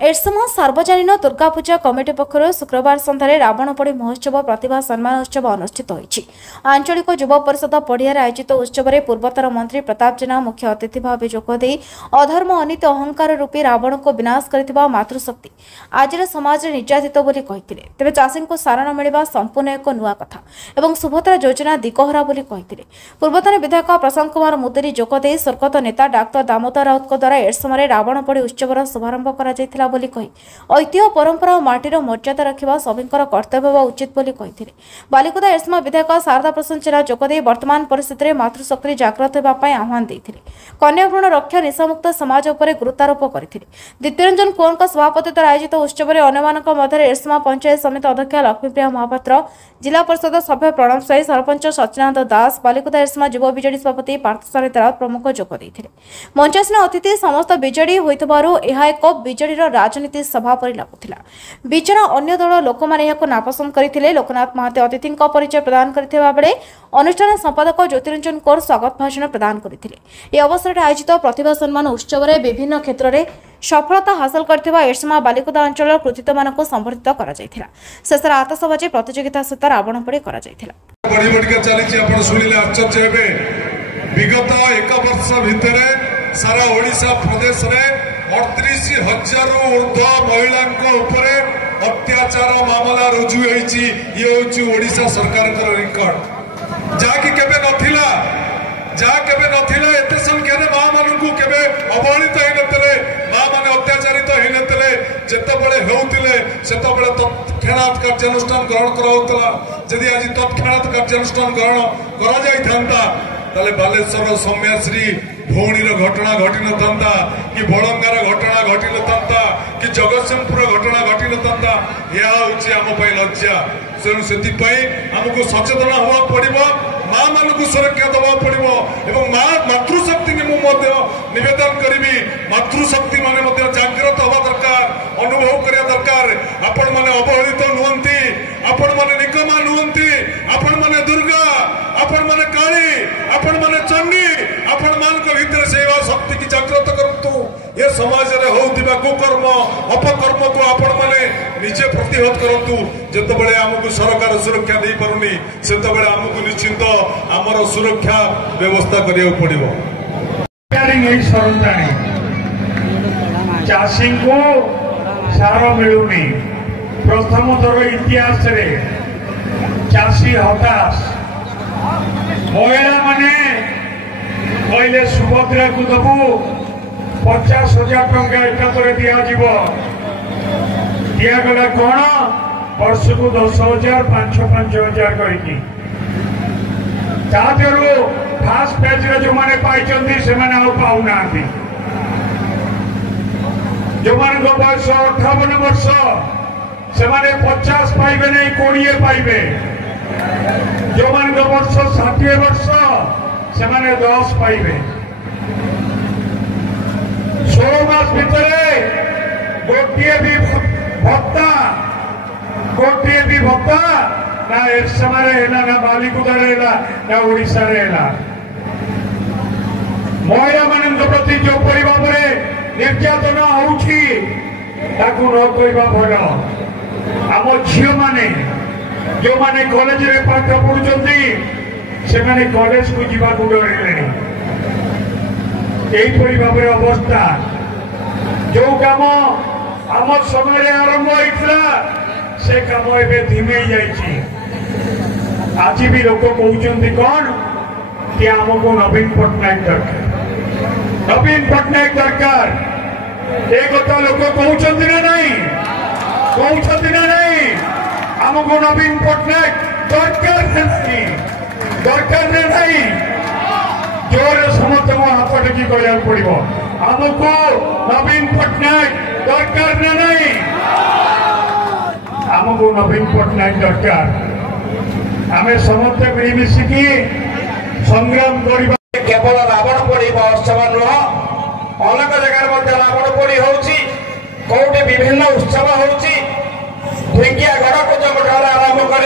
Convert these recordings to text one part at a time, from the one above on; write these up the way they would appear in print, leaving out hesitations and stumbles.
एरसमा सार्वजनीन Durga Puja committee पक्षर शुक्रवार सन्धार रावणपोड़ी महोत्सव प्रतिभा सम्मान उत्सव अनुष्ठित होइछि। आंचलिक युवा परिषद पड़ियार आयोजित उत्सव में पूर्वतर मंत्री प्रताप जेना मुख्य अतिथि भाव जोगदे अधर्म अनीति अहंकार रूपी रावण को विनाश करथिबा मातृशक्ति आज समाज निर्यातित बोली कहिथिले। तेबे चाषी को सारण मिलवा संपूर्ण एक नुआ कथा एवं सुभद्रा योजना दिगहरा बोली कहिथिले। पूर्वतन विधायक प्रशांत कुमार मुदरी जोगदे स्वर्गत नेता डाक्टर दामोदर राउत द्वारा एरसमा रावणपोड़ी उत्सवर शुभारंभ करा बोली कही ऐतिह्य परंपरा और माटीर मर्यादा रखा सभींकर कर्तव्य व उचित बोली कही। बालिकुदा एरसमा विधायक शारदा प्रसन्न जेना जोगदे वर्तमान परिस्थिति में मातृशक्ति जागृत होगापी आह्वान देते कन्या भ्रूण रक्षा निशामुक्त समाज उपर गुरुत्वारोप करते। द्वितीयरंजन कुंवर सभापतित्व आयोजित उत्सव में अन्य एरसमा पंचायत समिति अध्यक्ष लक्ष्मीप्रिया महापात्र, जिला परिषद सभ्य प्रणव साई, सरपंच सचिनानंद दास, बालिकुदा एरसमा युव विजेडी सभापति पार्थसारथी राउत प्रमुख जोगदे। मंचासीन अतिथि समस्त विजेडी होइतबारु एहा एक विजेडीर राजनीति सभा परि लागुथिला। विचरा अन्य दल लोक माने याको नापसंद करथिले। लोकनाथ महाते अतिथि परिचय प्रदान करथिबा बेले अनुष्ठान संपादक ज्योतिरंजन कौर स्वागत भाषण प्रदान करथिले। ए अवसर में आयोजित प्रतिभा सम्मान उत्सव में विभिन्न क्षेत्र में सफलता हासिल करथिबा एरसमा बालिकुदा अंचल कृतित्व मानक संबर्धित करा जायथिला। शेषर आतसबाजी प्रतियोगिता सहित रावणपोड़ी करा जायथिला। बड़ी बड़ी के चलीछि आपण सुनिले आश्चर्य हेबे। विगत एक वर्ष भितर सारा ओडिशा प्रदेश रे 38,000 ऊर्ध्व महिला अत्याचार मामला रुजु होइछि। ये होछि ओडिशा सरकार का रिकॉर्ड जाकि केबे नथिला एते संख्या रे मां मानकु केबे अवहेलित होई नतले, मां माने अत्याचारित होई नतले। जेतेबेले हेउतिले सेतेबेले तत्क्षणात कार्यानुष्ठान ग्रहण कराउतला। जदि आज तत्क्षणात कार्यानुष्ठान ग्रहण करा जाई थांता ताले बालेश्वर सौम्याश्री भौणीर घटना घटी नथा कि बड़ंगार घटना घटी नथा कि जगतसिंहपुर घटना घटी नथा। यह हूँ आम लज्जा। तेणु से आमको सचेतन हवा पड़ो, माँ मान सुरक्षा दवा पड़ो और मातृशक्ति नवेदन करी मातृशक्ति मान जागृत हवा दरकार, अनुभव करा दरकार। आपण मैंने अवहेलित नुहति, आपण मैंने निकमा नुहति, आपण मैंने दुर्गा, आपण मैंने काली, आपण मैंने चंडी, आपण मान भीतर सेवा शक्ति की जागृत करतु। ये समाज रे होउतिबा कुकर्म अपकर्म को आपण माने निजे प्रतिहत करतु। जेतेबेले हमकु सरकार सुरक्षा दे पारुनी सेतेबेले हमकु निश्चित हमर सुरक्षा व्यवस्था करिया पड़िबो। चाषी को सार मिलुनी प्रथम थर इतिहास रे चाषी हताश। महिला माने कहले सुभद्रा को दबू 50,000 टंका एकाथरे दिगला कौन वर्ष को 10,000 5,000 करके फास्ट पेज जो मैंने पाई से पाऊना जो मान बयस 58 वर्ष से 50 पाइबे नहीं 20 पाइबे। जो मान वर्ष 60 वर्ष से 10 पाइबे। 16 मास भितर गोटे भी भत्ता ना एरसमा ना बालिकुदा ना ओडिशा महिला मान प्रति जो भाव में निर्यातना होउछि ताकू न कहवा भल। आम झील माने जो माने कॉलेज रे पाठ पढ़ुचंती से माने कॉलेज को जीवा को डरिले। यही भाव अवस्था जो काम आम समय आरंभ होता से कम एवं धीमे जाइए। आज भी लोक कहते कौन कि आमको नवीन पट्टनायक दरकार, नवीन पट्टनायक दरकार। एक कथा लोक कहते ना नहीं आमको नवीन पट्टनायक दरकार नहीं। जोर समस्त हाथ टेकी कहना पड़ो आमको नवीन पट्टनायक दरकार नहीं, आमको नवीन पट्टनायक दरकार। आम समस्त मिलमिशिकी संग्राम करवा। केवल रावणपोड़ी महोत्सव नुह अनेक जगह रावणपोड़ी होउटी विभिन्न उत्सव होउटी। ढेंकिया गढ़ कुचमठार आरंभ कर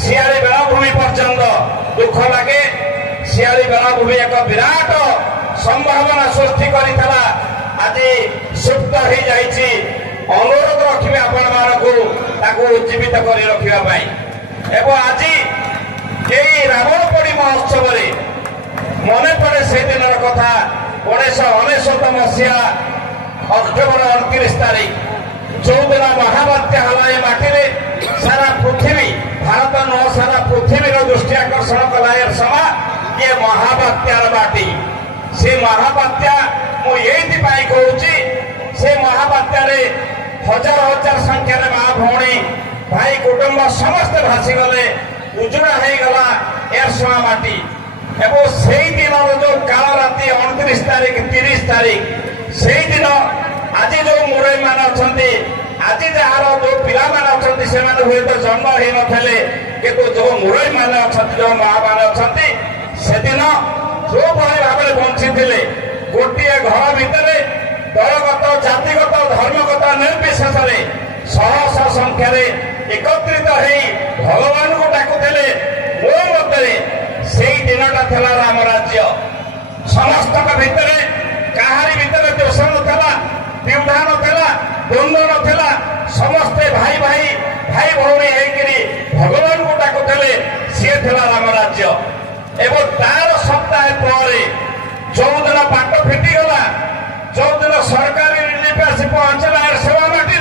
शियाली बेलाभूमि पर्यंत दुख लगे। शियाली बेलाभूमि एक विराट संभावना सृष्टि कर आज सुप्त हो जाइए। अनुरोध रखिबे आपण मानकु ताकू जीवित करी रखिबा पाई। एवं आज यही रावण पोड़ी महोत्सव मन पड़े से दिन कथा 1999 मसीहा अक्टोबर 29 तारीख जो दिन महाबात्या हला माटी सारा पृथ्वी भारत न सारा पृथ्वी दृष्टि आकर्षण कला समा ये महाबात्यार बाटी से महाबात्या मुझे कहूँ से महाबात्या हजार हजार संख्यार माँ भौणी भाई कुटुंब समस्त भासीगले उजुड़ा हो गला एरसमा माटी एवं से दिन जो काल राति 29 तारीख 30 तारीख से दिन आज जो मुरई मान अच्छा आज जार जो पिला से हुए तो जन्म हो नथिले किंतु जो मुरई मान अच्छा जो माँ मान अच्छा से दिन जो भाव में बंची गोटे घर भितर दलगत जातिगत धर्मगत निर्विशेष शह शह संख्यार एकत्रित हो भगवान को डाकुले मो मत से दिनटा था राम राज्य समस्त भितर कहारी भितर दोष नाला द्विधा नाला द्वंद्व नाला समस्ते भाई भाई भाई भौणी होकर भगवान को डाकुले सी था राम राज्य एवं तार सप्ताह पर जो दिन बाट फिटिगला जो दिन सरकारी रिलीफ आसी पहुंचला सेवा माटी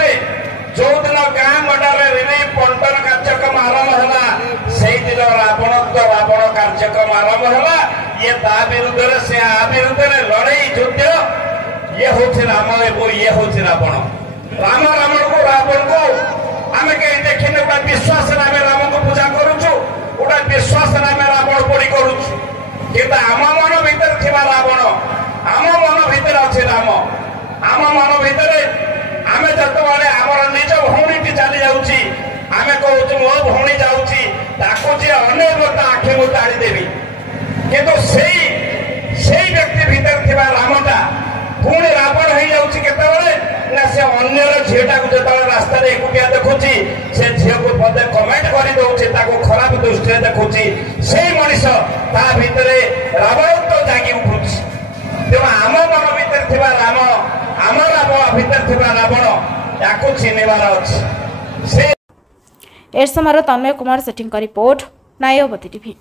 जो दिन गाँ गंडारे रिलीफ बंटन कार्यक्रम आरंभ है से दिन रावण कार्यक्रम आरंभ है ये ता विरुद्ध से आ विरुद्ध लड़ई युद्ध ये हूँ राम एवं ये हूँ रावण राम रावण को रावण को आम कहीं देखने गोटे विश्वास आम राम को पूजा करुचु गोटे विश्वास आम रावण पोड़ी करुचु कि आम मन भीतर थी रावण आम मन भीतर अच्छे राम आम मन भीतर आम जो आमर निज भौणी चली जाऊँगी आम कहूँ मो भौणी जाऊँगी अनेक आखि को ताड़ीदेवी किंतु से व्यक्ति भीतर थी रामटा पुणी रावण हो जाते ना से अन्य झीटा को जो रास्ता एकुटिया देखुची से झील को पदे कमेंट कर दौर खराब दृष्टि देखुची से मनीष ता भितर रावणत्व जागी उठुची तेणु आम मन भीतर थी राम आम रावण भीतर थी रावण या चिन्हबार अच्छे। एरसमार तन्मय कुमार सेठी रिपोर्ट नायवती टीवी।